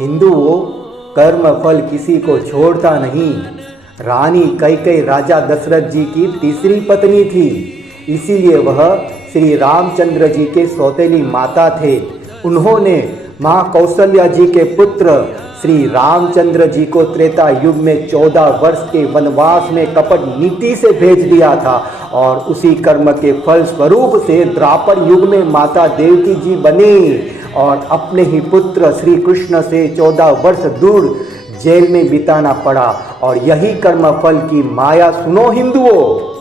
हिंदुओं, कर्म फल किसी को छोड़ता नहीं। रानी कैकेयी राजा दशरथ जी की तीसरी पत्नी थी, इसीलिए वह श्री रामचंद्र जी के सौतेली माता थे। उन्होंने माँ कौशल्या जी के पुत्र श्री रामचंद्र जी को त्रेता युग में 14 वर्ष के वनवास में कपट नीति से भेज दिया था और उसी कर्म के फल स्वरूप से द्वापर युग में माता देवकी जी बनी और अपने ही पुत्र श्री कृष्ण से 14 वर्ष दूर जेल में बिताना पड़ा। और यही कर्म फल की माया सुनो हिंदुओं।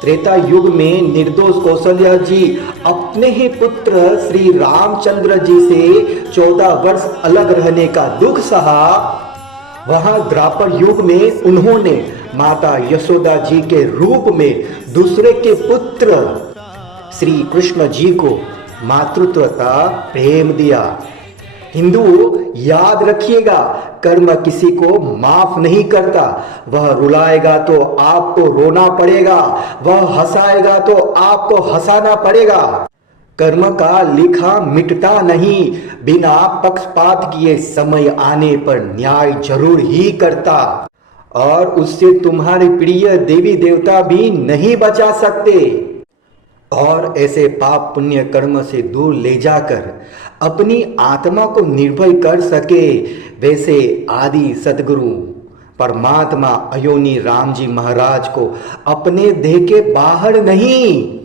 त्रेता युग में निर्दोष कौशल्या जी अपने ही पुत्र श्री रामचंद्र जी से 14 वर्ष अलग रहने का दुख सहा। वहां द्वापर युग में उन्होंने माता यशोदा जी के रूप में दूसरे के पुत्र श्री कृष्ण जी को मातृत्व का प्रेम दिया। हिंदू याद रखिएगा, कर्म किसी को माफ नहीं करता। वह रुलाएगा तो आपको रोना पड़ेगा, वह हंसाएगा तो आपको हंसाना पड़ेगा। कर्म का लिखा मिटता नहीं, बिना पक्षपात किए समय आने पर न्याय जरूर ही करता और उससे तुम्हारे प्रिय देवी देवता भी नहीं बचा सकते। और ऐसे पाप पुण्य कर्म से दूर ले जाकर अपनी आत्मा को निर्भय कर सके, वैसे आदि सदगुरु परमात्मा अयोनी राम जी महाराज को अपने देह के बाहर नहीं,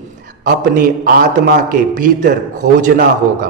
अपनी आत्मा के भीतर खोजना होगा।